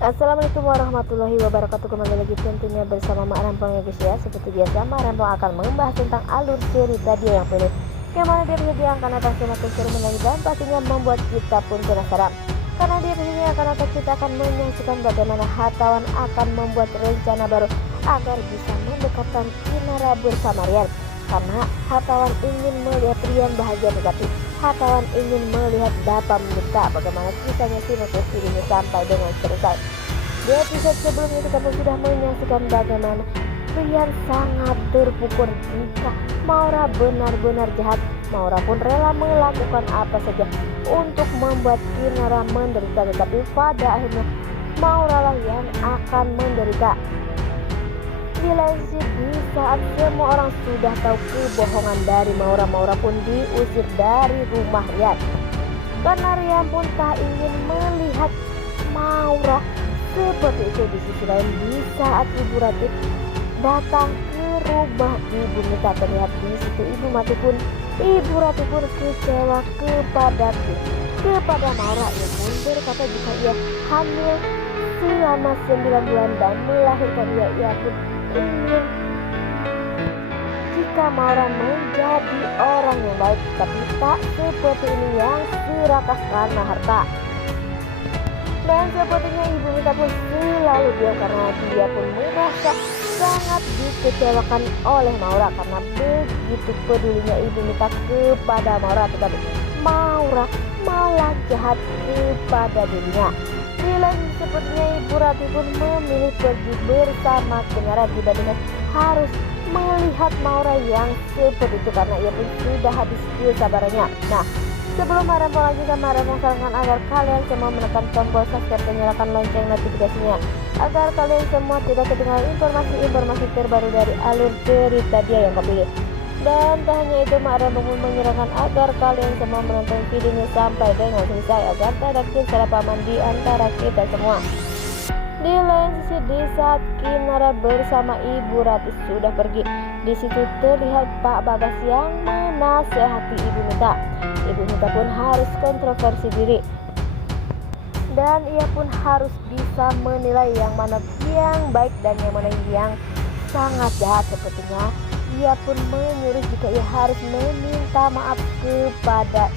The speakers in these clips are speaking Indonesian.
Assalamualaikum warahmatullahi wabarakatuh. Kembali lagi tentunya bersama Mak Rempong ya guys ya. Seperti biasa Mak Rempong akan membahas tentang alur cerita dia yang pilih, yang mana dia pilih yang akan datang semakin seru menarik dan pastinya membuat kita pun penasaran. Karena dia pilihnya akan datang, kita akan menyaksikan bagaimana Hartawan akan membuat rencana baru agar bisa mendekatkan Kinara bersama Rian. Karena Hartawan ingin melihat Rian bahagia, tetapi Hartawan ingin melihat Dapa menyuka bagaimana kisahnya sinetron ini sampai dengan selesai. Di episode sebelumnya kita pun sudah menyaksikan bagaimana Rian sangat terpukul jika Maura benar-benar jahat. Maura pun rela melakukan apa saja untuk membuat Kinara menderita, tetapi pada akhirnya Maura lah yang akan menderita. Di lain sisi, di saat semua orang sudah tahu kebohongan dari Maura, Maura pun diusir dari rumah Rian. Karena Rian pun tak ingin melihat Maura seperti itu. Di sisi lain, di saat Ibu Ratih datang ke rumah Ibu Mita, terlihat di situ Ibu Ratih pun kecewa kepada Maura. Ia pun berkata jika ia hamil selama 9 bulan dan melahirkan ia pun ingin jika Maura menjadi orang yang baik, tapi tak seperti ini yang serakah karena harta. Dan sepertinya Ibu Mita pun selalu diam karena dia pun merasa sangat dikecewakan oleh Maura karena begitu pedulinya Ibu Mita kepada Maura, tetapi Maura malah jahat kepada dirinya. Di lain sepertinya Ibu Ratih pun memilih pergi bersama Kinara dibandingkan harus melihat Maura yang seperti itu karena ia pun sudah habis kesabarannya. Nah, sebelum Mak Rempong lanjutkan, Mak Rempong sarankan agar kalian semua menekan tombol subscribe dan nyalakan lonceng notifikasinya agar kalian semua tidak ketinggalan informasi terbaru dari alur cerita dia yang kau pilih. Dan tak hanya itu, Mak Rempong pun menyarankan agar kalian semua menonton videonya sampai dengan selesai agar tak ada kesalahpahaman di antara kita semua. Di lain sisi, di saat Kinara bersama Ibu Ratih sudah pergi, di situ terlihat Pak Bagas yang menasehati Ibu Mita. Ibu Mita pun harus kontroversi diri dan ia pun harus bisa menilai yang mana yang baik dan yang mana yang sangat jahat. Sepertinya ia pun menyuruh jika ia harus meminta maaf kepada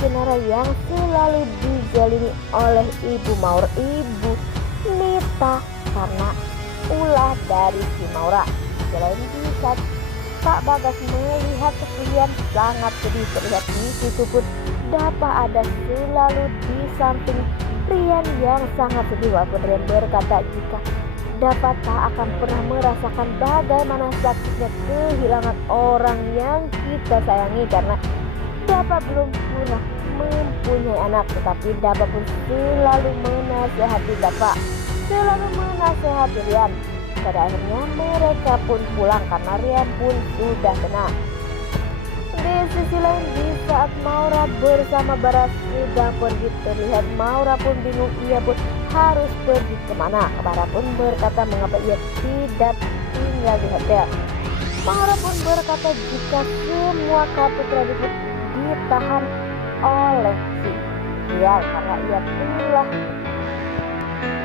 Kinara yang selalu dizalimi oleh Ibu Mita karena ulah dari si Maura. Selain di saat Pak Bagas melihat Rian sangat sedih, terlihat di situ pun Dapa ada selalu di samping Rian yang sangat sedih. Walaupun Rian berkata jika Dapa tak akan pernah merasakan bagaimana sakitnya kehilangan orang yang kita sayangi karena Dapa belum pernah mempunyai anak, tetapi Dapa pun selalu menasehati Rian. Pada akhirnya mereka pun pulang karena Rian pun sudah tenang. Di sisi lain, di saat Maura bersama Bara sedang pergi, terlihat Maura pun bingung ia pun harus pergi kemana. Bara pun berkata mengapa ia tidak tinggal di hotel. Maura pun berkata jika semua kartu kredit ditahan oleh si Rian karena ia telah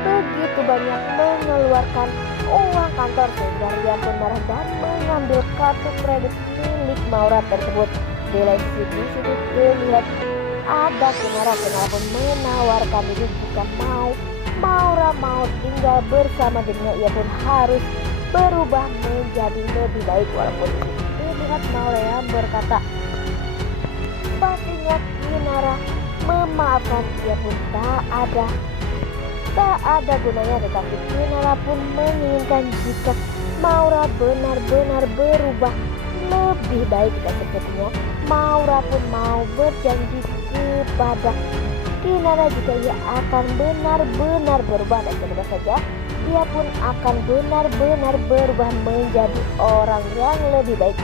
begitu banyak mengeluarkan uang kantor sehingga Rian pun marah dan mengambil kartu kredit milik Maura tersebut. Di lain sisi, di situ terlihat ada Kinara pun menawarkan diri jika Maura mau tinggal bersama dirinya, ia pun harus berubah menjadi lebih baik. Walaupun terlihat Maura yang berkata pastinya Kinara memaafkan, ia pun tak ada gunanya, tetapi Kinara pun menginginkan jika Maura benar-benar berubah lebih baik. Dan sepertinya Maura pun mau berjanji kepada Kinara jika ia akan benar-benar berubah, dan semoga saja ia pun akan benar-benar berubah menjadi orang yang lebih baik.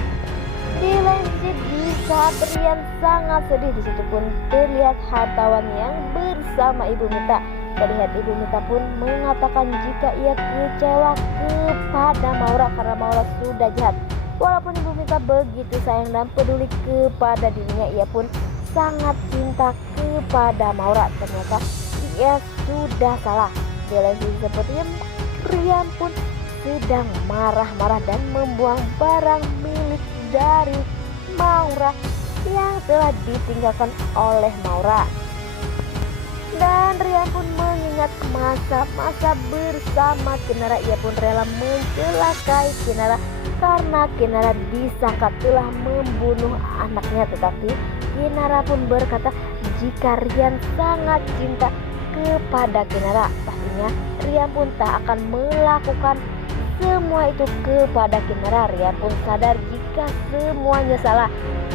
Di lain sisi, di saat Rian sangat sedih, di situ pun terlihat Hartawan yang bersama Ibu Mita. Terlihat Ibu Mita pun mengatakan jika ia kecewa kepada Maura karena Maura sudah jahat. Walaupun Ibu Mita begitu sayang dan peduli kepada dirinya, ia pun sangat cinta kepada Maura. Ternyata ia sudah salah. Di lain sisi sepertinya Rian pun sedang marah-marah dan membuang barang milik dari Maura yang telah ditinggalkan oleh Maura. Dan Rian pun mengingat masa-masa bersama Kinara. Ia pun rela mencelakai Kinara karena Kinara disangka telah membunuh anaknya. Tetapi Kinara pun berkata jika Rian sangat cinta kepada Kinara, pastinya Rian pun tak akan melakukan semua itu kepada Kinara. Rian pun sadar jika semuanya salah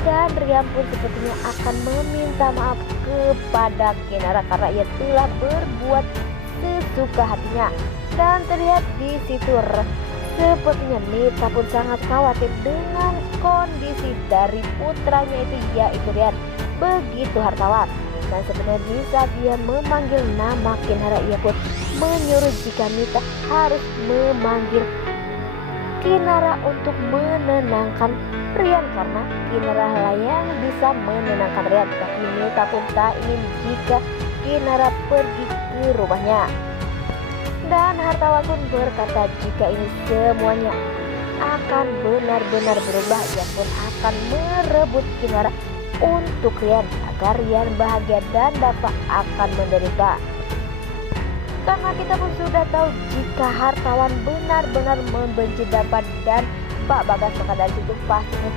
dan Rian pun sepertinya akan meminta maaf kepada Kinara karena ia telah berbuat sesuka hatinya. Dan terlihat di situ sepertinya Mita pun sangat khawatir dengan kondisi dari putranya itu, yaitu Rian, begitu hartawan. Dan sebenarnya di saat dia memanggil nama Kinara, ia pun menyuruh jika Mita harus memanggil Kinara untuk menenangkan Rian karena Kinara lah yang bisa menenangkan Rian. Tapi Mita pun tak ingin jika Kinara pergi ke rumahnya. Dan hartawan pun berkata jika ini semuanya akan benar-benar berubah, ia pun akan merebut Kinara untuk Rian agar Rian bahagia dan dapat akan menderita. Karena kita pun sudah tahu jika hartawan benar-benar membenci Dapa dan Pak Bagas, maka dari situ pastinya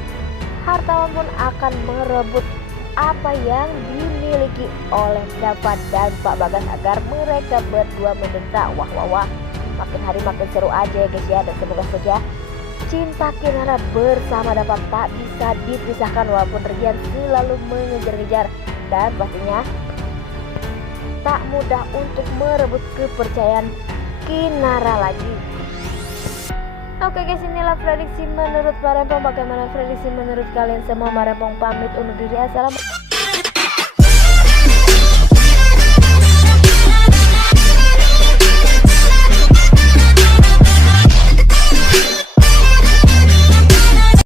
hartawan pun akan merebut apa yang dimiliki oleh Dapa dan Pak Bagas agar mereka berdua menderita. Wah, makin hari makin seru aja ya guys ya. Dan semoga saja cinta Kinara bersama Dapa tak bisa dipisahkan walaupun Rian selalu mengejar-ngejar. Dan pastinya tak mudah untuk merebut kepercayaan Kinara lagi. Oke guys, inilah prediksi menurut Pak Rempong. Bagaimana prediksi menurut kalian semua? Pak Rempong pamit undur diri. Assalamualaikum.